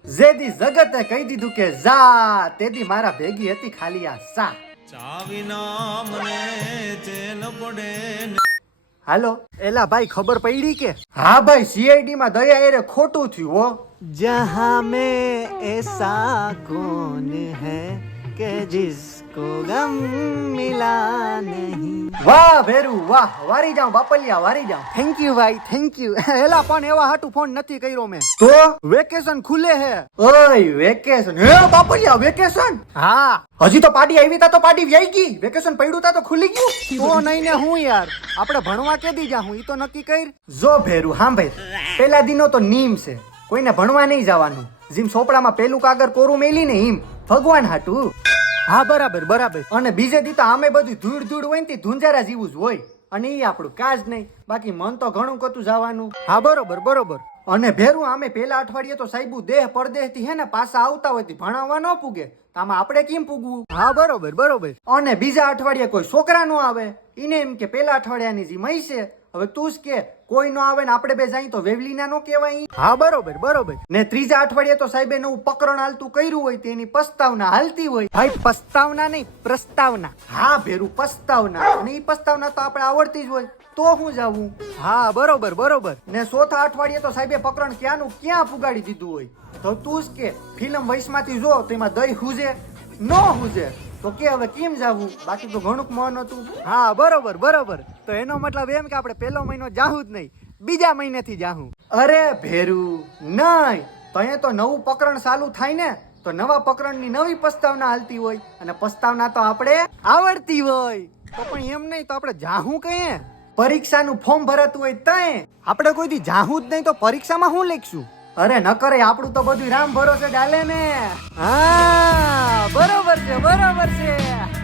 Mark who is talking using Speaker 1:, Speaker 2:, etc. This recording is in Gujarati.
Speaker 1: જેદી જગતે કહી દીધું કે જા, તેદી મારા ભેગી હતી ખાલી આ સા.
Speaker 2: ચાવીના મને ચેન પડે
Speaker 1: હાલો એલા ભાઈ, ખબર પડી કે? હા ભાઈ, સીઆઈડી માં દયા એરે ખોટું થયું હો.
Speaker 3: जहाँ में ऐसा कौन है कि जिसको गम मिला नहीं.
Speaker 1: વાહ ભેરુ વાહ, વારી જાઉં બાપલિયા, વારી જાઉં.
Speaker 3: થેન્ક યુ ભાઈ, થેન્ક યુ. એલા પણ એવા હાટુ ફોન નથી કર્યો મેં.
Speaker 1: તો
Speaker 3: વેકેશન ખુલે હે.
Speaker 1: ઓય વેકેશન? હે બાપલિયા વેકેશન?
Speaker 3: હા.
Speaker 1: હજી તો પાર્ટી આવી તા તો પાર્ટી વ્યાઈ ગઈ, વેકેશન પડ્યું તા તો ખુલી ગયું.
Speaker 3: તો નહીં ને હું યાર, આપણે ભણવા કેદી જાહું ઈ તો નક્કી કર.
Speaker 1: જો ભેરુ હા ભાઈ, પેલા દિનો તો નીમ છે, કોઈને ભણવા નહીં જવાનું. જેમ સોપડામાં પેલું કાગળ કોરું મેલી ને હિમ ભગવાન હાટું.
Speaker 3: હા બરાબર બરાબર.
Speaker 1: અને બીજે દી તો આમે બધું ધૂળ ધૂળ હોય ને ધુંજારા જેવું જ હોય, અને ઈ આપણું કાજ નહીં. બાકી મન તો ઘણું કતું જવાનું.
Speaker 3: હા બરોબર બરોબર.
Speaker 1: અને ભેરું આમે પેલા અઠવાડિયે તો સાહેબુ દેહ પરદેહ થી હે ને પાછા આવતા હોય ભણાવવા ન પૂગે, તો આમાં આપણે કેમ પૂગવું?
Speaker 3: હા બરોબર બરોબર.
Speaker 1: અને બીજા અઠવાડિયે કોઈ છોકરા નો આવે, ઈને એમ કે પેલા અઠવાડિયાની જે મઈ છે. હવે તું જ કે કોઈ નો આવે ને આપણે બે જાય તો વેવલીના નો કહેવાય.
Speaker 3: હા બરોબર બરોબર.
Speaker 1: ને ત્રીજા અઠવાડિયે તો સાહેબે નવું પકરણ હાલતું કર્યું હોય તેની પસ્તાવના હાલતી હોય.
Speaker 3: ભાઈ પસ્તાવના નહીં, પ્રસ્તાવના.
Speaker 1: હા ભેરું પસ્તાવના, અને ઈ પસ્તાવના તો આપણે આવડતી જ હોય, તો હું જાવું.
Speaker 3: હા બરોબર બરોબર.
Speaker 1: ને ચોથા અઠવાડિયે તો સાહેબે પકરણ ક્યાંનું ક્યાં પુગાડી દીધું હોય. તો તું જ કે ફિલ્મ વૈશમાંથી જો તો એમાં દહીં હુજે ન હુજે, તો કે હવે કેમ જાવું? બાકી તો ઘણું મન હતું.
Speaker 3: હા બરોબર બરોબર. તો એનો મતલબ એમ કે આપણે પહેલો મહિનો જાહું જ નહીં, બીજા મહિનેથી જાહું.
Speaker 1: અરે ભેરું નહીં, તો અહીંયા તો નવું પકરણ ચાલુ થાય ને તો નવા પકરણની નવી પસ્તાવના હાલતી હોય, અને પસ્તાવના તો આપણે
Speaker 3: આવડતી હોય. તો પણ એમ નહીં, તો આપણે જાહું કહીએ.
Speaker 1: પરીક્ષાનું ફોર્મ ભરાતું હોય તય
Speaker 3: આપણે કોઈથી જાહું જ નહીં તો પરીક્ષામાં શું લખશું?
Speaker 1: અરે ન કરે, આપણું તો બધું રામ ભરોસે ચાલે ને.
Speaker 3: હા બરોબર છે બરોબર છે.